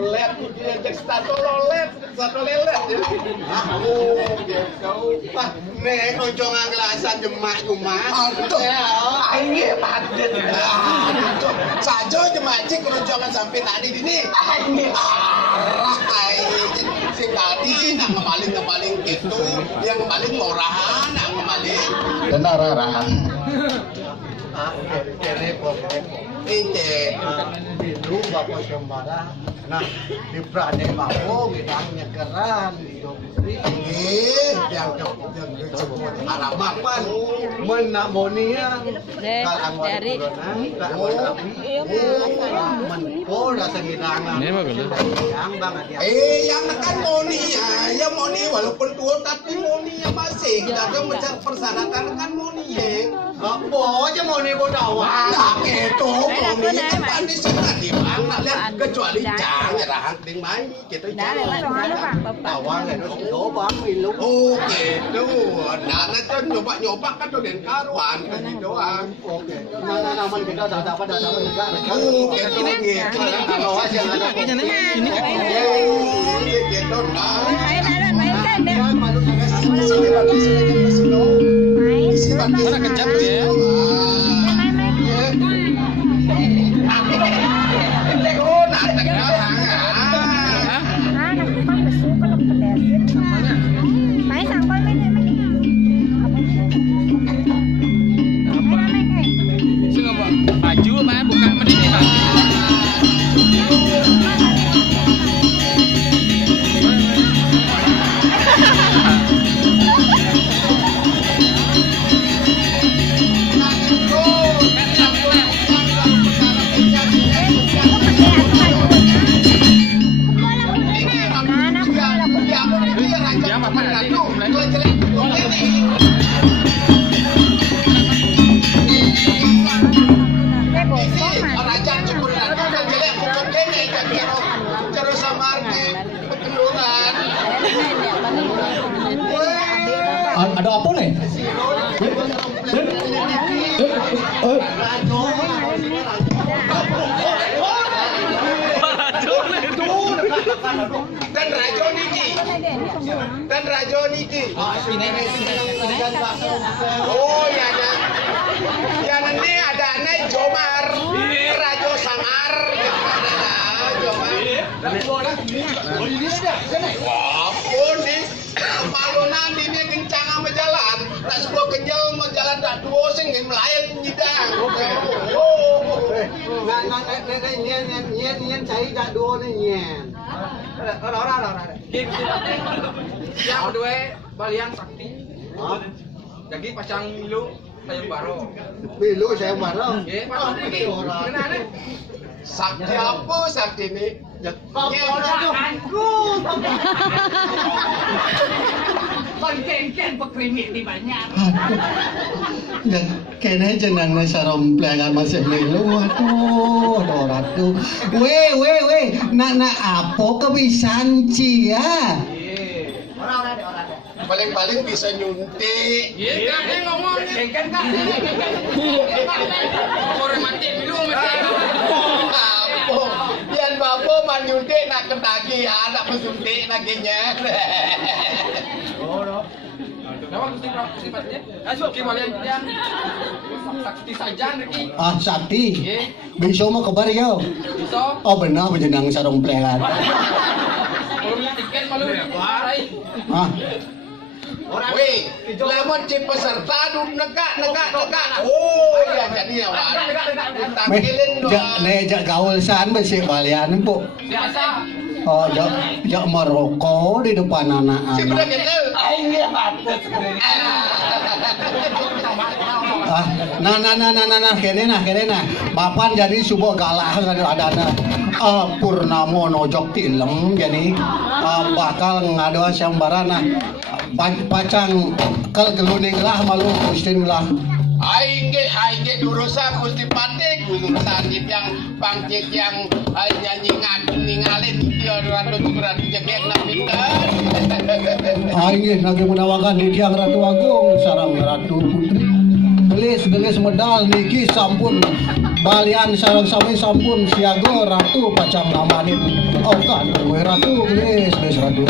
lolet diajak satu lolet satu lelet ya. Oh gitu. Wah, nek kanca nganglasan jemak-jemak. Aduh. Aing padet. Sajo jemaji keroncongan sampai tadi dini. Aing arah aing sing tadi nak ngemaling gitu, yang ngemaling murahan, nak ngemaling dan arahan. Kerepo. Ini Dulu bapak sembara, nah di Prade Babo kita nyegeran di Domsri. yang disebut aramapan Menamonia dari menko rasa ngirangan. Yang banget ya. yang nekan Monia, ya Moni walaupun tua tapi Monia masih dagang mencari persyaratan kan Monia. Apa aja Moni bodawa. Nah itu Monia kan pandai sudah dibangun kecuali jangan rahat ding main kita Tawang itu dobang milu. Oh gitu, nah itu nyoba kan tuh dan karuan tadi doang. Oke. Nah naman kita dapat negara. Oh gitu gitu. Kalau aja ada Ini gitu nah. Mana kejam ya? Baju mah bukan mending Pak. Ada apa nih? Dan Rajo Niki. Oh ya ada. Ya nanti ada aneh Jomar, Rajo Samar. Wapun di malu nanti dia kencang sama jalan. Tak sebuah kenyal mau jalan tak dua sing melayang nyidang. Nyen cai tak dua ni nyen. Orang. Yang kedua balian sakti. Jadi pasang milu sayang baro. Milu saya marah. Nggih, kenane? Sakti apa sakti ini? Konten pekrimik di banyak. Dan kene jenang sarom pelayan masih melu. Aduh, doratu. Weh. Nak apa kebisan cia? Paling bisa nyuntik. Iya, kan ngomong kan. Orang mati milu Apa? Biar bapak menyuntik nak ketagi anak menyuntik naginya. Nama Gusti sifatnya? Gusti balian yang sakti saja niki. Ah, sakti. Nggih. Bisa mau kebar ya? Bisa. Oh benar jenang sarong pelayan. Kalau tiket malu diparai. Ah, Wih, lemon ci peserta duduk negak. Oh, ya jadi awan. Tampilin jak gaulsan besi balian bu. Biasa. Oh, jak merokok di depan anak-anak. Sebenarnya gitu. Nah, kene nah. Bapan jadi subuh galah kan ada Purnamo nojok tilem jadi bakal ngadoa sambarana pacang keluning lah malu Gustin lah. Aing durusa Gusti Patik urusan yang pangcik yang nyanyi ngalin dia ratu berarti jekek na pinter. Aing lagi menawarkan di tiang Ratu Agung sarang Ratu Putri. Gelis medal niki sampun balian sarang sami sampun siaga ratu pacang namanit Oh kan, gue ratu, gelis ratu.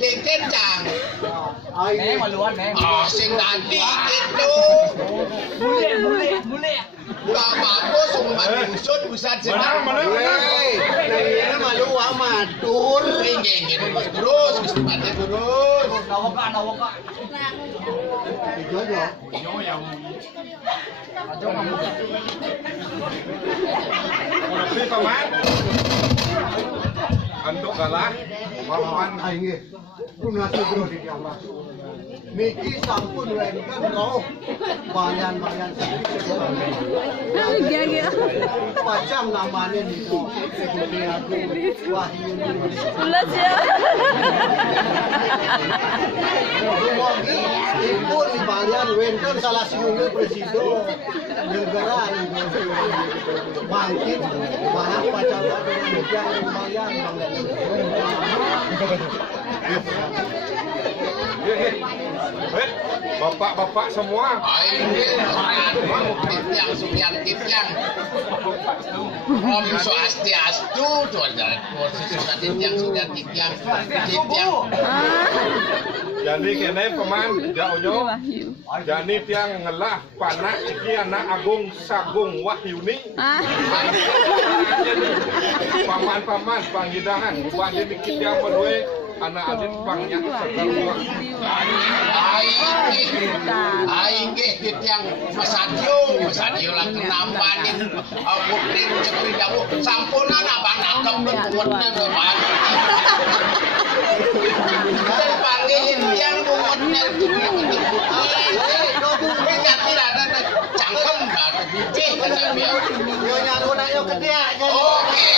Kencang. Neng maluan neng. Sing nanti itu. Mule. Gak bagus cuma usut pusat senang. Ini malu amatur. Ini terus tempatnya terus. Nawaka. Jojo. Si paman. Andok galah. Paman Aing lunasi bro di kamar. Niki sampun wengken roh bayan-bayan sedikit. Macam namanya di seperti aku Wahyu. Ulas ya. Wangi impun di bayan wengken salah siunge presiden negara bangkit bahas pacar dengan bayan bapak-bapak semua. Tiang Sukian Tiang. Om Swastiastu tuh ada posisi Tiang Sukian Tiang. Jadi kene paman jauhnya. Jadi tiang ngelah panak iki anak agung sagung wahyuni. Paman-paman panghidangan wajib dikit yang menue anak adit pangnya sekarang. Aing yang Masadio lah kenampanin putri cepri dawu sampunan abang nakam dan bungutnya depan. Dan panggilin yang bungutnya itu ngerti ada cangkem ada biji kena biar. nyonya lunanya gede aja. Oke.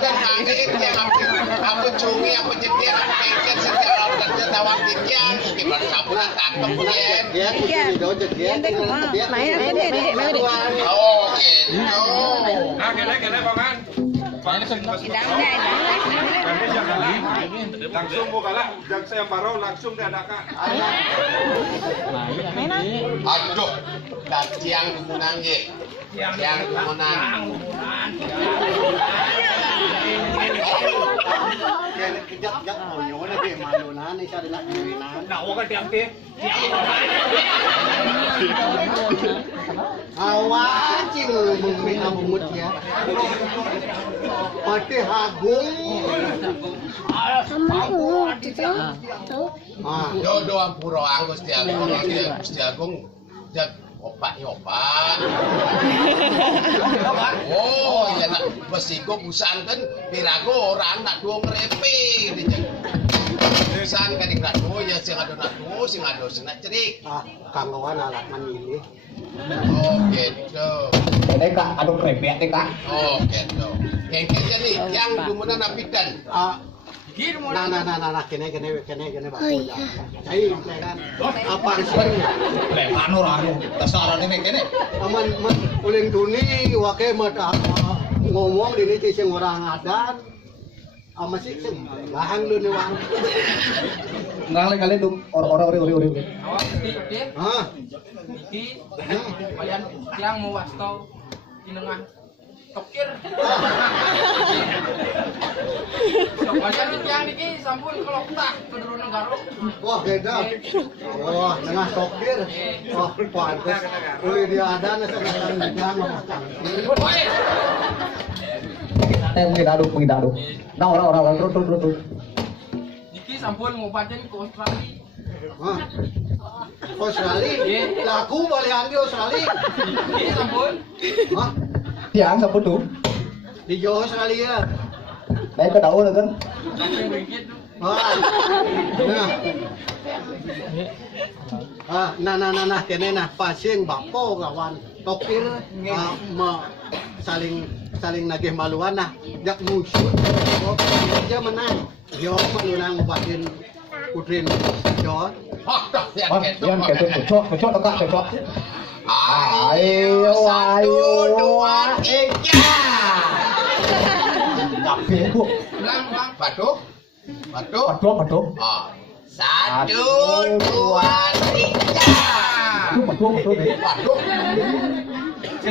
Dan panggilin yang aku cungi aku jepit aku pengket segala kerja tawang tiang gimana sampunan takkem ya. Dia kudu dojek dia. Oh gitu. Nah kene paman. Kami jangan langsung buka lah, jangan saya baru langsung diadakan. Aduh, tiang kemunan ye, tiang kemunan. Kejak nyonya dia malunan ini cari nak duinan. Awacin mungkin abumut ya. Pati hagung. Dodo ampuro Gusti Agung, jak opak. Oh, iya nak besigo busan kan pirago orang nak dua ngerepe gitu. Busan kan dikado ya sing ado natu, sing ado sing cerik. Kanggawan alat manili. Oh gitu. Ini kak, aduh krepek nih kak. Oh gitu. Kengkenya nih yang kemudian napikan. Nah, kene baku ya. Cai kan apa sih? Anu, dasaran ini kene. Aman uling duni wake mata ngomong dini sing orang adan. Ama sih lahang lu nih wang. Ngalih kali tuh orang ori. Hah? Iki kalian yang mau wasto inengah tokir. Kalian yang Niki sampun kalau tak keturunan garuk. Wah beda. Wah tengah sopir. Wah pantes. Uli dia ada nasa jangan. Mengidaduk. Nah, terus. Niki sampun ngobatin ke Australia. Hah? Australia? Laku balian di Australia. Niki sampun. Hah? Tiang sampun tuh. Di Jawa Australia. Đấy có đậu rồi cơ. Sampun ringgit tu. Nah, kene nah pasien bapo kawan topir saling nagih maluan nah jak musuh dia menang dia malu nang ngobatin putrin Jawa. Yang kecok kecok. Ayo. 1, 2, 3. Tapi bu. Bang. Batuk. Batuk. Oh. 1, 2, 3. Batuk deh.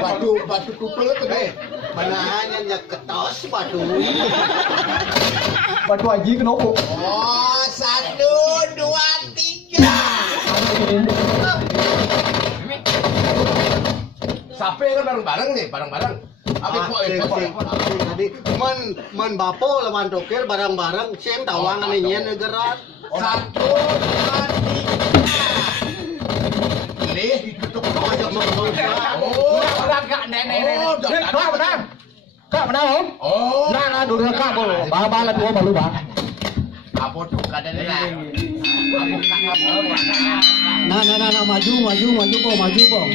Batuk kupel tu deh. Menahan yang ketos batu. Batuk aja ke nopo. Oh, 1, 2, 3. Sampai kan bareng-bareng nih, bareng-bareng. Tadi men bapo lawan tokir bareng-bareng sing tawang aninya negara. 1, 2, 3. Leh ditutup aja Oh, kak nenek. Kak menang om? Oh, Nah, dulu kak bolo. Baba lah dua balu bang. apa tuh kadang lah. Nah, maju po.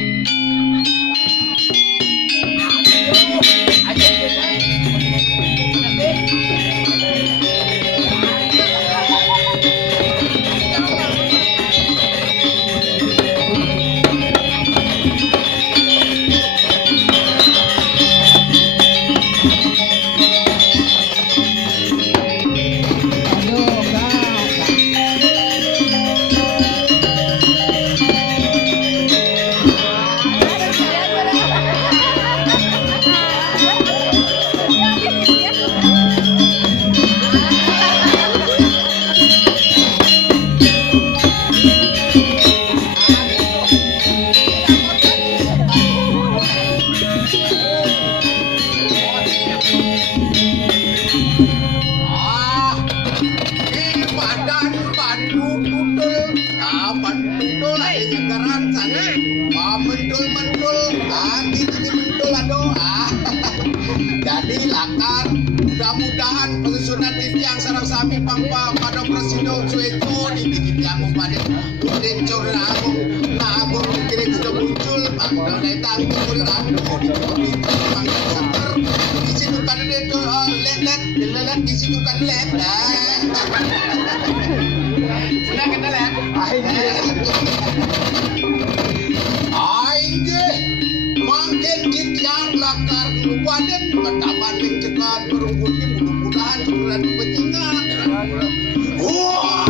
Jadi lakar, mudah-mudahan pesusunan titiang sarang sami pampa pada presido sueto di titiang pada udin curang nabung kira sudah muncul pada datang turun aku di pangkat di situ kan itu let di situ kan let sudah kita let makin titiang lakar lupaden pertama ning cekat berungkutnya mudah-mudahan sebulan pencingat. Wah.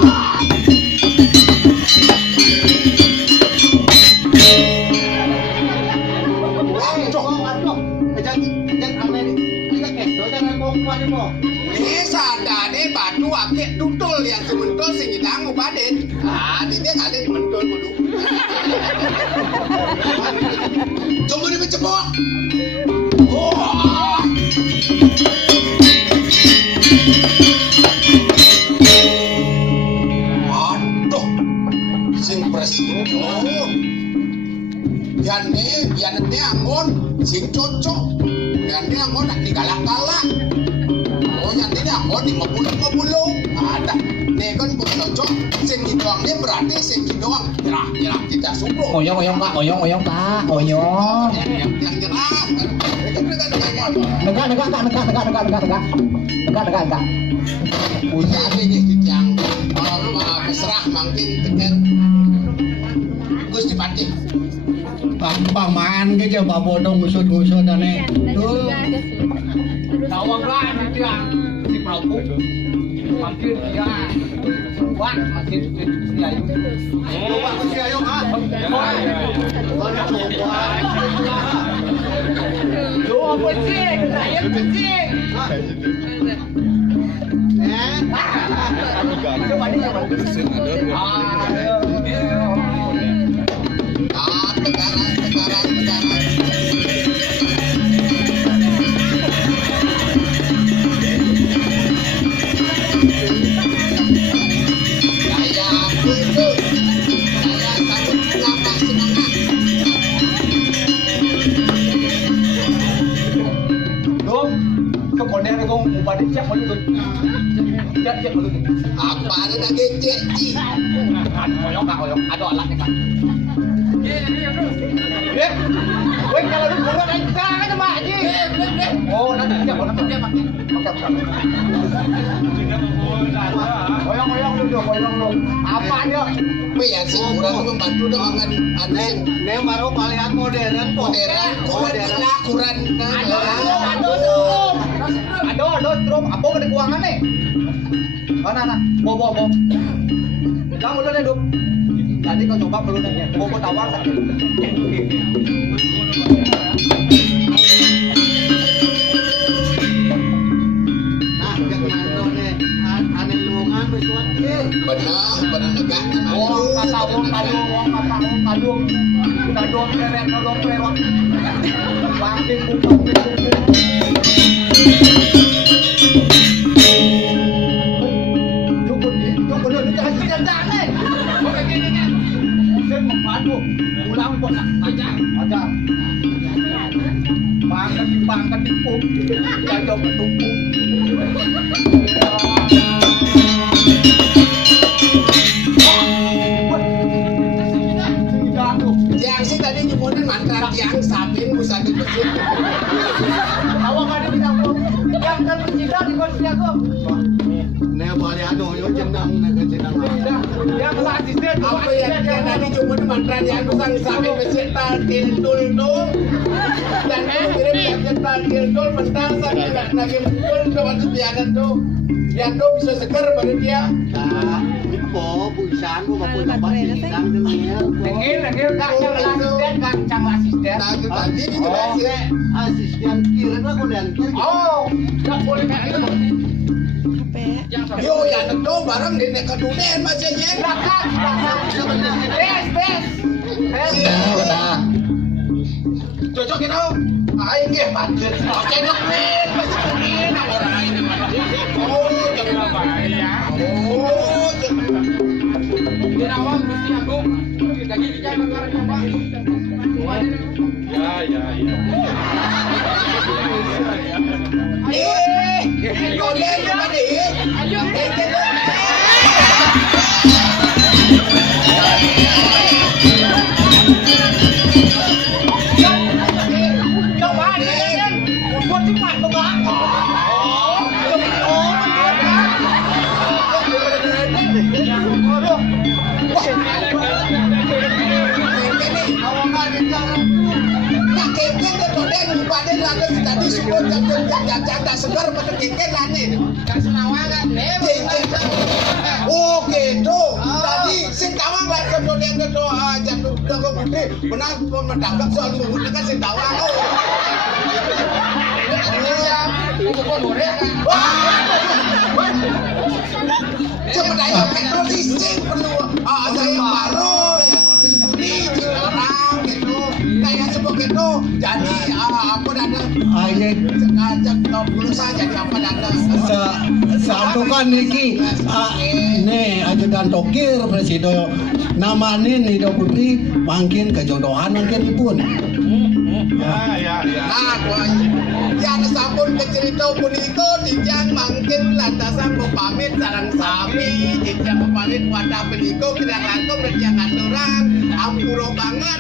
Sadane batu akeh tutul yang sementul sing idang ngobaden. Dite kali mentul kudu. Coba dicepok. Wah. Aduh. Sing presido. Biane angon sing cocok. Biane angon nak digalak-galak. Oh, yang ini angon di mabulong. Ada. Nih kan cocok. Sing doang ini berarti sing doang. Jerah kita subuh. Oyong kak. Oyong. Yang jerah. Negak. Usaha ini yang mesra makin tekan. Gus dipati. Paman ke je babodong usut-usut ane. Tuh. Tawang lah dia si Prabu. Makin dia kuat makin dia ayu. Coba mesti ayo ha. Yo, pusing, saya pusing. Coba nih coba. Apa ada lagi cek ji? Ada alatnya kan. Dia, woi kalau lu bukan aja aja mak ji. Oh nanti dia mau dia pakai. Koyong dulu. Apa dia? Ya sih kurang membantu dengan aneh. Nih baru melihat modern Kurang. Aduh, strom, apa ada kuangan nih? Mana, bobo. Kamu dulu deh, Duk. Tadi kau coba belum nih, bobo tawar sakit. Nah, yang mana nih? Aneh luangan bersuat ke? Benar negak. Wong kata kadung. Kadung pleret. Bangking Bangkat tipu, kacau bertumpu. Yang sih tadi nyebutin mantra yang sabin bisa dibesit. Awak ada di dapur. Yang kan bercita di kursi aku. Nih balik anu yo jenang nek jenang. Yang asisten Apa yang tadi nyebutin mantra yang bisa sabin besit tartil dong. Dan kirim yang tartil mentang sampai lagi betul tuh waktu bianan tuh. Yang tuh bisa seger pada dia. Nah, info buisan gua mau coba sidang Dengir kak cang asisten. Tadi dijelasin. Asisten kira lah kau dan kira. Oh, nggak boleh kayak itu. Yo, ya tentu barang di nekat dunia masih jeng. Cocok kita. Aing ge pancet. Oke, men, masih kunin orang ini. Oh, jangan apa ya. Oh, Dia awal mesti aku gaji dia bakar apa? Ya. Kau lihat apa ni? Ayo. Tadi semua jangan segar pada kengken lah nih. Kan senawangan nih. Oh gitu. Tadi sing tawang lah kemudian doa jatuh gede. Menang mendagang soal mulut kan sing tawang. Itu kok goreng kan? Cepat ayo petrol listrik perlu. Saya baru yang di orang gitu. Kayak sebuah gitu. Jadi apa ada? Ajak 20 saja jadi apa ada? Satu kan niki nih ajudan tokir presiden namanin Nido Putri mungkin kejodohan mungkin pun. Ya. Nah, yang sampun kecerita pun itu dijang mungkin lantasan pamit sarang sami dijang pamit wadah peniko kira langkung dan jangan orang ampuro banget.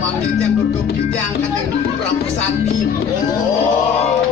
Mungkin yang duduk dijang kadang Prabu Sandi. Oh,